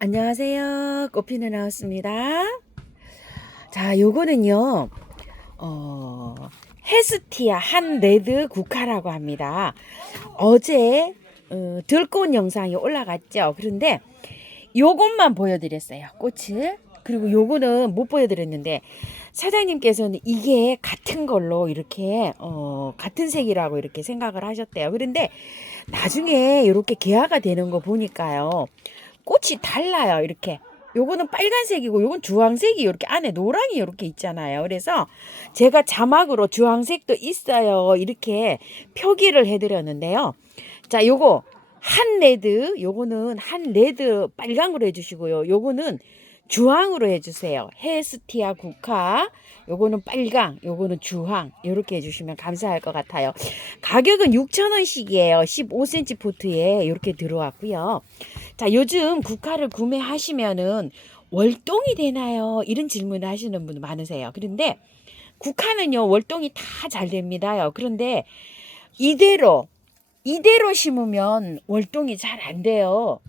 안녕하세요. 꽃피는 하우스입니다. 자, 요거는요, 어, 헤스티아 한 레드 국화라고 합니다. 어제, 들꽃 영상이 올라갔죠. 그런데 요것만 보여드렸어요. 꽃을. 그리고 요거는 못 보여드렸는데, 사장님께서는 이게 같은 걸로 이렇게, 같은 색이라고 이렇게 생각을 하셨대요. 그런데 나중에 이렇게 개화가 되는 거 보니까요. 꽃이 달라요. 이렇게. 요거는 빨간색이고 요건 주황색이 이렇게 안에 노랑이 이렇게 있잖아요. 그래서 제가 자막으로 주황색도 있어요. 이렇게 표기를 해드렸는데요. 자, 요거 한 레드, 요거는 한 레드 빨강으로 해주시고요. 요거는 주황으로 해주세요. 헤스티아 국화, 요거는 빨강, 요거는 주황, 요렇게 해주시면 감사할 것 같아요. 가격은 6,000원씩이에요. 15cm 포트에 이렇게 들어왔고요. 자, 요즘 국화를 구매하시면은 월동이 되나요? 이런 질문을 하시는 분 많으세요. 그런데 국화는요, 월동이 다 잘 됩니다요. 그런데 이대로 심으면 월동이 잘 안 돼요.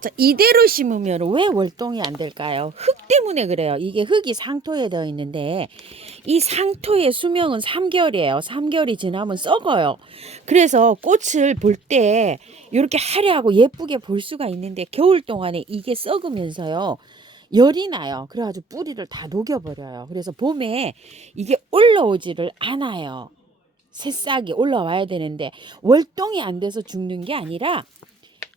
자, 이대로 심으면 왜 월동이 안 될까요? 흙 때문에 그래요. 이게 흙이 상토에 되어 있는데 이 상토의 수명은 3개월이에요. 3개월이 지나면 썩어요. 그래서 꽃을 볼 때 이렇게 화려하고 예쁘게 볼 수가 있는데 겨울 동안에 이게 썩으면서요. 열이 나요. 그래가지고 뿌리를 다 녹여버려요. 그래서 봄에 이게 올라오지를 않아요. 새싹이 올라와야 되는데 월동이 안 돼서 죽는 게 아니라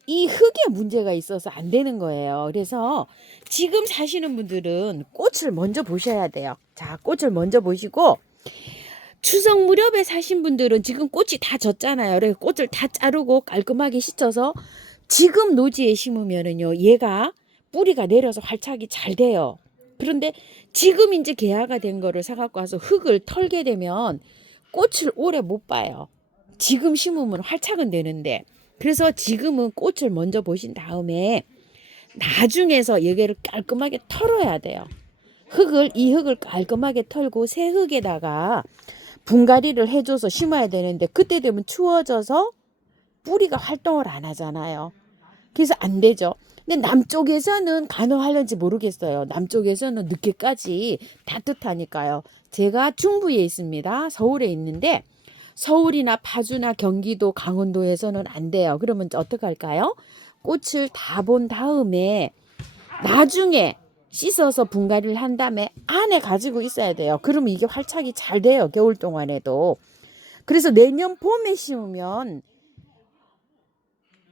이 흙에 문제가 있어서 안 되는 거예요. 그래서 지금 사시는 분들은 꽃을 먼저 보셔야 돼요. 자, 꽃을 먼저 보시고 추석 무렵에 사신 분들은 지금 꽃이 다 졌잖아요. 그래서 꽃을 다 자르고 깔끔하게 씻어서 지금 노지에 심으면은요, 얘가 뿌리가 내려서 활착이 잘 돼요. 그런데 지금 이제 개화가 된 거를 사갖고 와서 흙을 털게 되면 꽃을 오래 못 봐요. 지금 심으면 활착은 되는데. 그래서 지금은 꽃을 먼저 보신 다음에 나중에서 얘를 깔끔하게 털어야 돼요. 이 흙을 깔끔하게 털고 새 흙에다가 분갈이를 해줘서 심어야 되는데 그때 되면 추워져서 뿌리가 활동을 안 하잖아요. 그래서 안 되죠. 근데 남쪽에서는 가능할런지 모르겠어요. 남쪽에서는 늦게까지 따뜻하니까요. 제가 중부에 있습니다. 서울에 있는데 서울이나 파주나 경기도, 강원도에서는 안 돼요. 그러면 어떻게 할까요? 꽃을 다 본 다음에 나중에 씻어서 분갈이를 한 다음에 안에 가지고 있어야 돼요. 그러면 이게 활착이 잘 돼요. 겨울 동안에도. 그래서 내년 봄에 심으면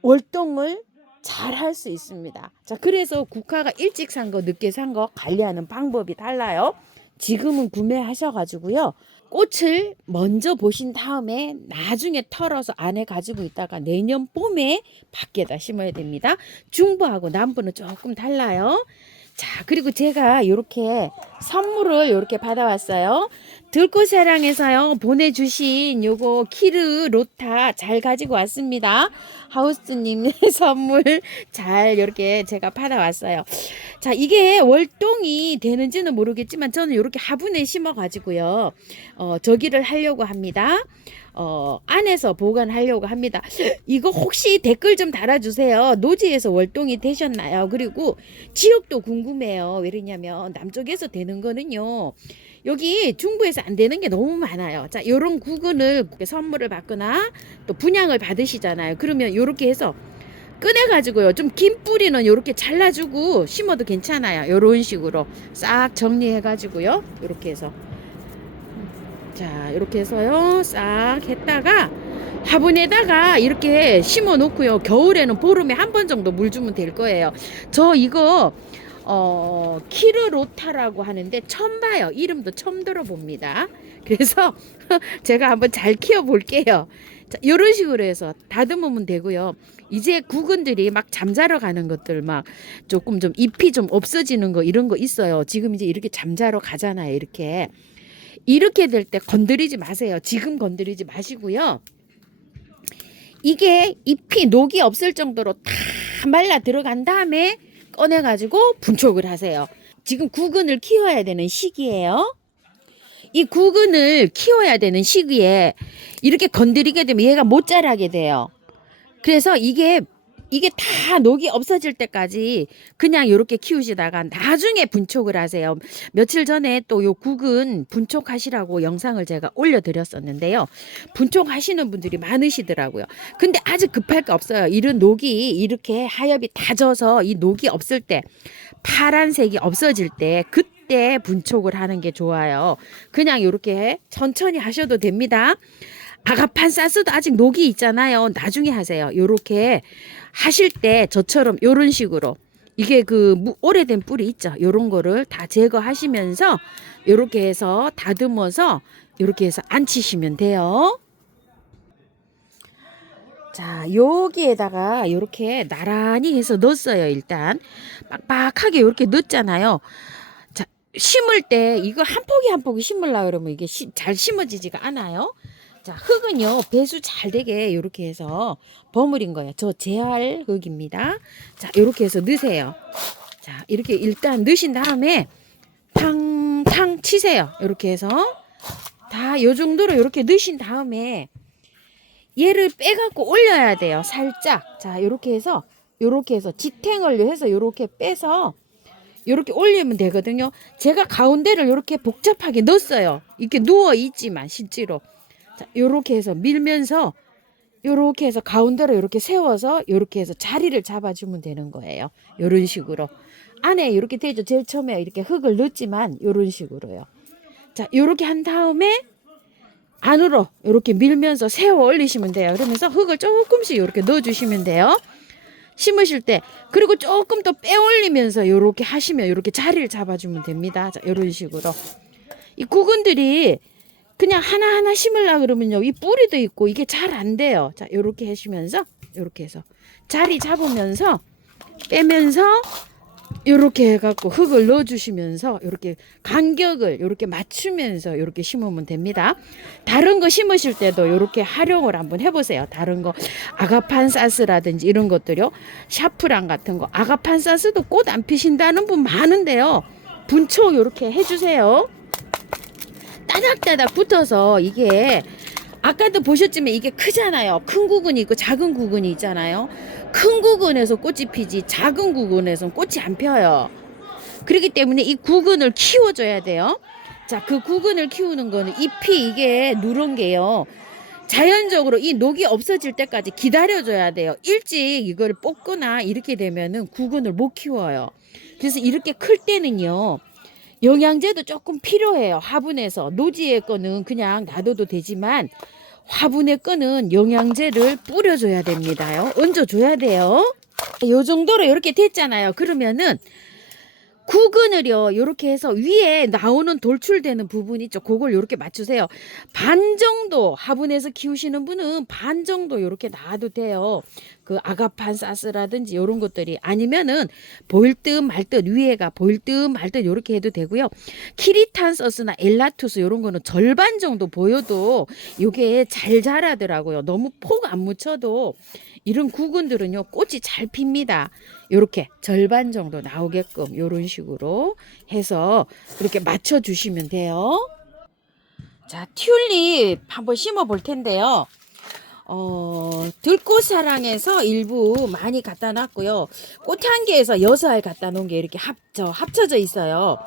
월동을 잘 할 수 있습니다. 자, 그래서 국화가 일찍 산 거, 늦게 산 거 관리하는 방법이 달라요. 지금은 구매하셔가지고요. 꽃을 먼저 보신 다음에 나중에 털어서 안에 가지고 있다가 내년 봄에 밖에다 심어야 됩니다. 중부하고 남부는 조금 달라요. 자, 그리고 제가 이렇게 선물을 이렇게 받아왔어요. 들꽃사랑에서요 보내주신 요거 키르 로타 잘 가지고 왔습니다. 하우스님 선물 잘 이렇게 제가 받아왔어요. 자, 이게 월동이 되는지는 모르겠지만 저는 이렇게 화분에 심어 가지고요 저기를 하려고 합니다. 안에서 보관하려고 합니다. 이거 혹시 댓글 좀 달아주세요. 노지에서 월동이 되셨나요? 그리고 지역도 궁금해요. 왜냐면 남쪽에서 되는 거는요 여기 중부에서 안 되는 게 너무 많아요. 자, 요런 구근을 선물을 받거나 또 분양을 받으시잖아요. 그러면 요렇게 해서 꺼내가지고요. 좀 긴 뿌리는 요렇게 잘라주고 심어도 괜찮아요. 요런 식으로 싹 정리해가지고요. 요렇게 해서. 자, 이렇게 해서요. 싹 했다가 화분에다가 이렇게 심어 놓고요. 겨울에는 보름에 한 번 정도 물 주면 될 거예요. 저 이거 키르로타라고 하는데 처음 봐요. 이름도 처음 들어봅니다. 그래서 제가 한번 잘 키워 볼게요. 자, 이런 식으로 해서 다듬으면 되고요. 이제 구근들이 막 잠자러 가는 것들 막 조금 좀 잎이 좀 없어지는 거 이런 거 있어요. 지금 이제 이렇게 잠자러 가잖아요. 이렇게 될 때 건드리지 마세요. 지금 건드리지 마시고요. 이게 잎이 녹이 없을 정도로 다 말라 들어간 다음에 꺼내가지고 분촉을 하세요. 지금 구근을 키워야 되는 시기예요. 이 구근을 키워야 되는 시기에 이렇게 건드리게 되면 얘가 못 자라게 돼요. 그래서 이게 이게 다 녹이 없어질 때까지 그냥 이렇게 키우시다가 나중에 분촉을 하세요. 며칠 전에 또 요 국은 분촉하시라고 영상을 제가 올려드렸었는데요. 분촉하시는 분들이 많으시더라고요. 근데 아직 급할 게 없어요. 이런 녹이 이렇게 하엽이 다 져서 이 녹이 없을 때, 파란색이 없어질 때, 그때 분촉을 하는 게 좋아요. 그냥 이렇게 천천히 하셔도 됩니다. 아가판사스도 아직 녹이 있잖아요. 나중에 하세요. 요렇게 하실 때 저처럼 요런 식으로, 이게 그 오래된 뿌리 있죠. 요런 거를 다 제거하시면서 요렇게 해서 다듬어서 요렇게 해서 앉히시면 돼요. 자, 여기에다가 요렇게 나란히 해서 넣었어요. 일단 빡빡하게 요렇게 넣었잖아요. 자, 심을 때 이거 한 포기 한 포기 심으려고 그러면 이게 잘 심어지지가 않아요. 자, 흙은요, 배수 잘 되게 이렇게 해서 버무린 거예요. 저 재활 흙입니다. 자, 이렇게 해서 넣으세요. 자, 이렇게 일단 넣으신 다음에 탕탕 치세요. 이렇게 해서 다 요 정도로 이렇게 넣으신 다음에 얘를 빼갖고 올려야 돼요. 살짝. 자, 이렇게 해서 지탱을 해서 이렇게 빼서 이렇게 올리면 되거든요. 제가 가운데를 이렇게 복잡하게 넣었어요. 이렇게 누워 있지만 실제로. 자, 요렇게 해서 밀면서 요렇게 해서 가운데로 이렇게 세워서 요렇게 해서 자리를 잡아주면 되는 거예요. 요런 식으로. 안에 이렇게 되죠. 제일 처음에 이렇게 흙을 넣었지만 요런 식으로요. 자, 요렇게 한 다음에 안으로 이렇게 밀면서 세워 올리시면 돼요. 그러면서 흙을 조금씩 이렇게 넣어주시면 돼요. 심으실 때. 그리고 조금 더 빼 올리면서 이렇게 하시면 이렇게 자리를 잡아주면 됩니다. 자, 이런 식으로. 이 구근들이 그냥 하나하나 심으려고 그러면요, 이 뿌리도 있고 이게 잘 안 돼요. 자, 요렇게 하시면서 요렇게 해서 자리 잡으면서 빼면서 요렇게 해갖고 흙을 넣어주시면서 요렇게 간격을 요렇게 맞추면서 요렇게 심으면 됩니다. 다른 거 심으실 때도 요렇게 활용을 한번 해보세요. 다른 거 아가판사스라든지 이런 것들요, 샤프랑 같은 거. 아가판사스도 꽃 안 피신다는 분 많은데요, 분촉 요렇게 해주세요. 따닥따닥 붙어서 이게 아까도 보셨지만 이게 크잖아요. 큰 구근이 있고 작은 구근이 있잖아요. 큰 구근에서 꽃이 피지 작은 구근에서는 꽃이 안 펴요. 그렇기 때문에 이 구근을 키워줘야 돼요. 자, 그 구근을 키우는 거는 잎이 이게 누런 게요, 자연적으로 이 녹이 없어질 때까지 기다려줘야 돼요. 일찍 이걸 뽑거나 이렇게 되면은 구근을 못 키워요. 그래서 이렇게 클 때는요, 영양제도 조금 필요해요. 화분에서. 노지의 거는 그냥 놔둬도 되지만 화분의 거는 영양제를 뿌려줘야 됩니다요. 얹어줘야 돼요. 요 정도로 이렇게 됐잖아요. 그러면은 구근을요, 요렇게 해서 위에 나오는 돌출되는 부분 있죠. 그걸 요렇게 맞추세요. 반 정도, 화분에서 키우시는 분은 반 정도 요렇게 놔도 돼요. 그 아가판사스라든지 요런 것들이. 아니면은 보일 듯 말 듯, 위에가 보일 듯 말 듯 요렇게 해도 되고요. 키리탄서스나 엘라투스 요런 거는 절반 정도 보여도 요게 잘 자라더라고요. 너무 폭 안 묻혀도 이런 구근들은요, 꽃이 잘 핍니다. 요렇게 절반 정도 나오게끔 요런 식으로 해서 이렇게 맞춰 주시면 돼요. 자, 튤립 한번 심어 볼 텐데요. 들꽃사랑에서 일부 많이 갖다 놨고요. 꽃향기에서 6알 갖다 놓은 게 이렇게 합쳐져 있어요.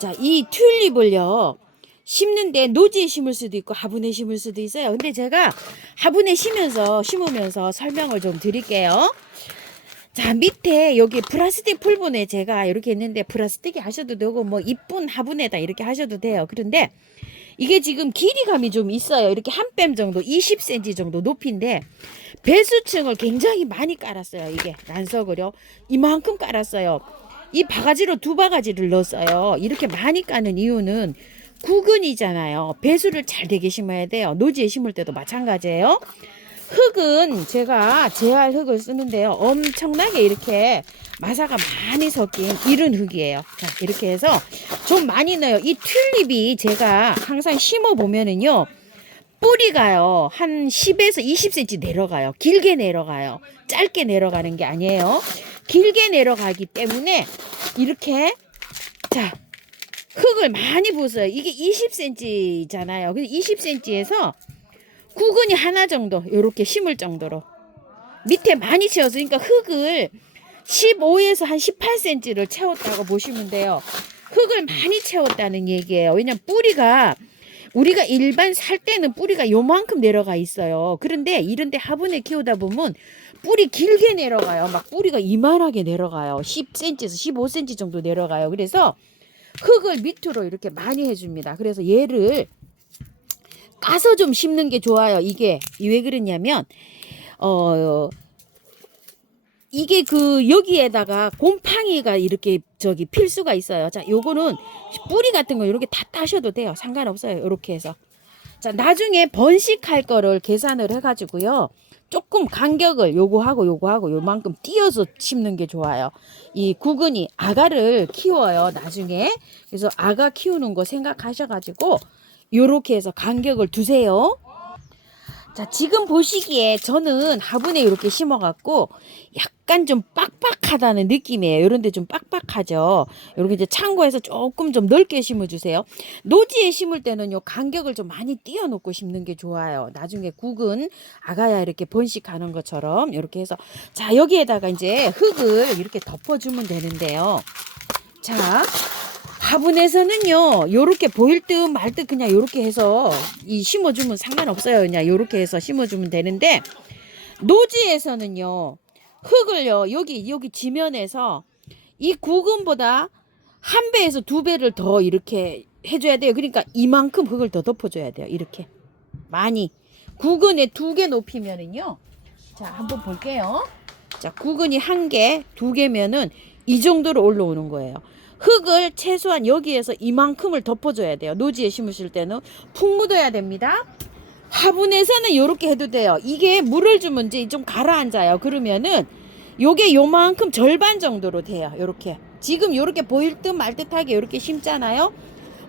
자, 이 튤립을요, 심는데 노지에 심을 수도 있고 화분에 심을 수도 있어요. 근데 제가 화분에 심으면서 설명을 좀 드릴게요. 자, 밑에 여기 플라스틱 풀분에 제가 이렇게 했는데, 플라스틱이 하셔도 되고 뭐 이쁜 화분에다 이렇게 하셔도 돼요. 그런데 이게 지금 길이감이 좀 있어요. 이렇게 한 뼘 정도, 20cm 정도 높이인데 배수층을 굉장히 많이 깔았어요. 이게 난석을요, 이만큼 깔았어요. 이 바가지로 2바가지를 넣었어요. 이렇게 많이 까는 이유는 구근이잖아요. 배수를 잘 되게 심어야 돼요. 노지에 심을 때도 마찬가지예요. 흙은 제가 재활 흙을 쓰는데요, 엄청나게 이렇게 마사가 많이 섞인 이런 흙이에요. 자, 이렇게 해서 좀 많이 넣어요. 이 튤립이 제가 항상 심어 보면은요, 뿌리가요 한 10에서 20cm 내려가요. 길게 내려가요. 짧게 내려가는 게 아니에요. 길게 내려가기 때문에 이렇게, 자, 흙을 많이 부어요. 이게 20cm잖아요. 근데 20cm에서 구근이 하나 정도 요렇게 심을 정도로 밑에 많이 채워서 그러니까 흙을 15에서 한 18cm를 채웠다고 보시면 돼요. 흙을 많이 채웠다는 얘기예요. 왜냐면 뿌리가 우리가 일반 살 때는 뿌리가 요만큼 내려가 있어요. 그런데 이런데 화분에 키우다 보면 뿌리 길게 내려가요. 막 뿌리가 이만하게 내려가요. 10cm에서 15cm 정도 내려가요. 그래서 흙을 밑으로 이렇게 많이 해줍니다. 그래서 얘를 까서 좀 심는 게 좋아요. 이게 왜 그러냐면 이게 그 여기에다가 곰팡이가 이렇게 저기 필 수가 있어요. 자, 요거는 뿌리 같은 거 이렇게 다 따셔도 돼요. 상관없어요. 이렇게 해서. 자, 나중에 번식할 거를 계산을 해가지고요. 조금 간격을 요거하고 요만큼 띄어서 심는 게 좋아요. 이 구근이 아가를 키워요. 나중에. 그래서 아가 키우는 거 생각하셔가지고 요렇게 해서 간격을 두세요. 자, 지금 보시기에 저는 화분에 이렇게 심어갖고 약간 좀 빡빡하다는 느낌이에요. 이런데 좀 빡빡하죠. 이렇게 이제 창고에서 조금 좀 넓게 심어주세요. 노지에 심을 때는 요 간격을 좀 많이 띄워놓고 심는 게 좋아요. 나중에 국은 아가야 이렇게 번식하는 것처럼 이렇게 해서 자, 여기에다가 이제 흙을 이렇게 덮어주면 되는데요. 자, 화분에서는요 요렇게 보일 듯 말 듯 그냥 요렇게 해서 이 심어주면 상관없어요. 그냥 요렇게 해서 심어주면 되는데 노지에서는요 흙을요 여기 지면에서 이 구근보다 1배에서 2배를 더 이렇게 해줘야 돼요. 그러니까 이만큼 흙을 더 덮어줘야 돼요. 이렇게 많이 구근에 2개 높이면은요 자 한번 볼게요. 자 구근이 1개 2개면은 이 정도로 올라오는 거예요. 흙을 최소한 여기에서 이만큼을 덮어줘야 돼요. 노지에 심으실 때는 푹 묻어야 됩니다. 화분에서는 이렇게 해도 돼요. 이게 물을 주면 이제 좀 가라앉아요. 그러면은 요게 요만큼 절반 정도로 돼요. 요렇게 지금 요렇게 보일 듯 말 듯하게 요렇게 심잖아요.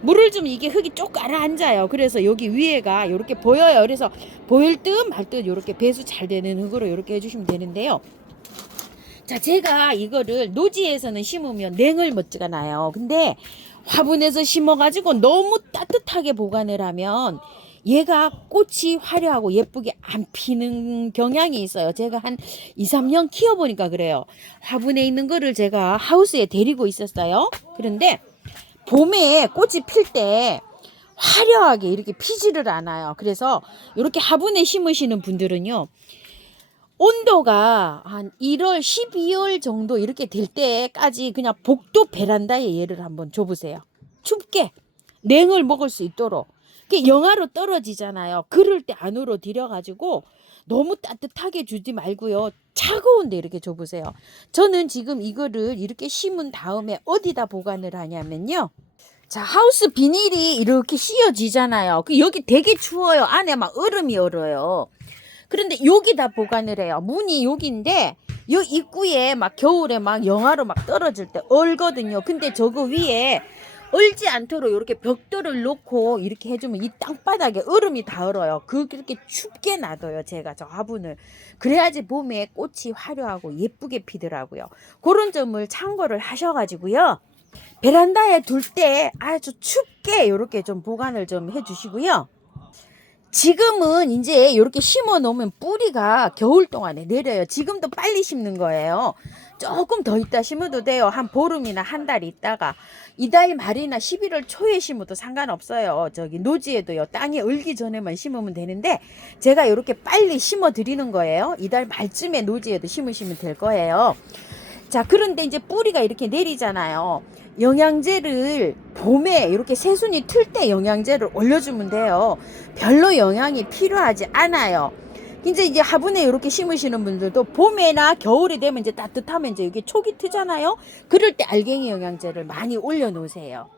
물을 주면 이게 흙이 쭉 가라앉아요. 그래서 여기 위에가 요렇게 보여요. 그래서 보일 듯 말 듯 요렇게 배수 잘 되는 흙으로 요렇게 해주시면 되는데요. 자, 제가 이거를 노지에서는 심으면 냉을 멋지가 나요. 근데 화분에서 심어가지고 너무 따뜻하게 보관을 하면 얘가 꽃이 화려하고 예쁘게 안 피는 경향이 있어요. 제가 한 2, 3년 키워보니까 그래요. 화분에 있는 거를 제가 하우스에 데리고 있었어요. 그런데 봄에 꽃이 필 때 화려하게 이렇게 피지를 않아요. 그래서 이렇게 화분에 심으시는 분들은요. 온도가 한 1월, 12월 정도 이렇게 될 때까지 그냥 복도 베란다에 얘를 한번 줘보세요. 춥게 냉을 먹을 수 있도록. 그게 영하로 떨어지잖아요. 그럴 때 안으로 들여가지고 너무 따뜻하게 주지 말고요. 차가운데 이렇게 줘보세요. 저는 지금 이거를 이렇게 심은 다음에 어디다 보관을 하냐면요. 자, 하우스 비닐이 이렇게 씌어지잖아요. 여기 되게 추워요. 안에 막 얼음이 얼어요. 그런데 여기다 보관을 해요. 문이 여기인데 요 입구에 막 겨울에 막 영하로 막 떨어질 때 얼거든요. 근데 저거 위에 얼지 않도록 이렇게 벽돌을 놓고 이렇게 해주면 이 땅바닥에 얼음이 다 얼어요. 그렇게 춥게 놔둬요. 제가 저 화분을. 그래야지 봄에 꽃이 화려하고 예쁘게 피더라고요. 그런 점을 참고를 하셔가지고요. 베란다에 둘 때 아주 춥게 이렇게 좀 보관을 좀 해주시고요. 지금은 이제 이렇게 심어 놓으면 뿌리가 겨울 동안에 내려요. 지금도 빨리 심는 거예요. 조금 더 있다 심어도 돼요. 한 보름이나 한 달 있다가 이달 말이나 11월 초에 심어도 상관없어요. 저기 노지에도요. 땅이 얼기 전에만 심으면 되는데 제가 이렇게 빨리 심어 드리는 거예요. 이달 말쯤에 노지에도 심으시면 될 거예요. 자, 그런데 이제 뿌리가 이렇게 내리잖아요. 영양제를 봄에 이렇게 새순이 틀 때 영양제를 올려주면 돼요. 별로 영양이 필요하지 않아요. 이제 화분에 이렇게 심으시는 분들도 봄에나 겨울이 되면 이제 따뜻하면 이제 이게 촉이 트잖아요. 그럴 때 알갱이 영양제를 많이 올려 놓으세요.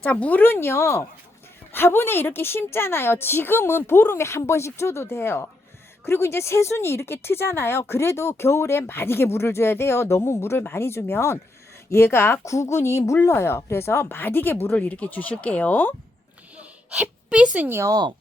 자, 물은요. 화분에 이렇게 심잖아요. 지금은 보름에 한 번씩 줘도 돼요. 그리고 이제 새순이 이렇게 트잖아요. 그래도 겨울에 많이게 물을 줘야 돼요. 너무 물을 많이 주면 얘가 구근이 물러요. 그래서 마디게 물을 이렇게 주실게요. 햇빛은요.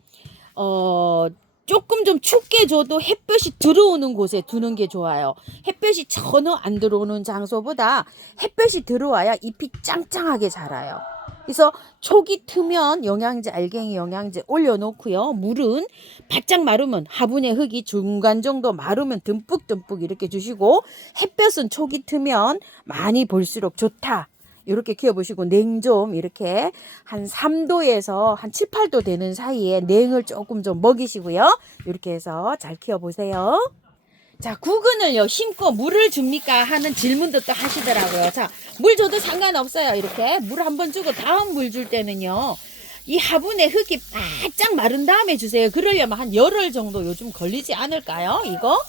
조금 좀 춥게 줘도 햇볕이 들어오는 곳에 두는 게 좋아요. 햇볕이 전혀 안 들어오는 장소보다 햇볕이 들어와야 잎이 짱짱하게 자라요. 그래서 초기 트면 영양제, 알갱이 영양제 올려놓고요. 물은 바짝 마르면 화분의 흙이 중간 정도 마르면 듬뿍듬뿍 이렇게 주시고, 햇볕은 초기 트면 많이 볼수록 좋다. 이렇게 키워보시고, 냉 좀 이렇게 한 3도에서 한 7, 8도 되는 사이에 냉을 조금 좀 먹이시고요. 이렇게 해서 잘 키워보세요. 자, 구근을요, 심고 물을 줍니까? 하는 질문도 또 하시더라고요. 자, 물 줘도 상관없어요. 이렇게 물 한번 주고 다음 물 줄 때는요, 이 화분에 흙이 바짝 마른 다음에 주세요. 그러려면 한 열흘 정도 요즘 걸리지 않을까요? 이거?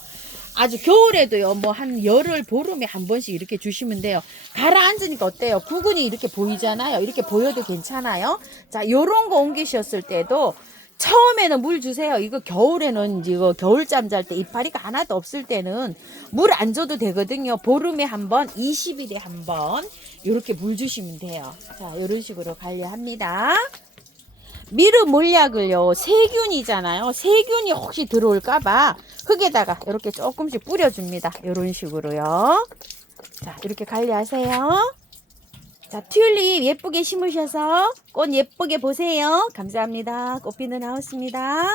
아주 겨울에도요, 뭐 한 열흘, 보름에 한 번씩 이렇게 주시면 돼요. 가라앉으니까 어때요? 구근이 이렇게 보이잖아요. 이렇게 보여도 괜찮아요. 자, 요런 거 옮기셨을 때도 처음에는 물 주세요. 이거 겨울에는, 이거 겨울잠 잘 때 이파리가 하나도 없을 때는 물 안 줘도 되거든요. 보름에 한 번, 20일에 한 번 이렇게 물 주시면 돼요. 자, 이런 식으로 관리합니다. 미르 몰약을요, 세균이잖아요. 세균이 혹시 들어올까봐 흙에다가 이렇게 조금씩 뿌려줍니다. 이런 식으로요. 자, 이렇게 관리하세요. 자, 튤립 예쁘게 심으셔서 꽃 예쁘게 보세요. 감사합니다. 꽃피는 하우스입니다.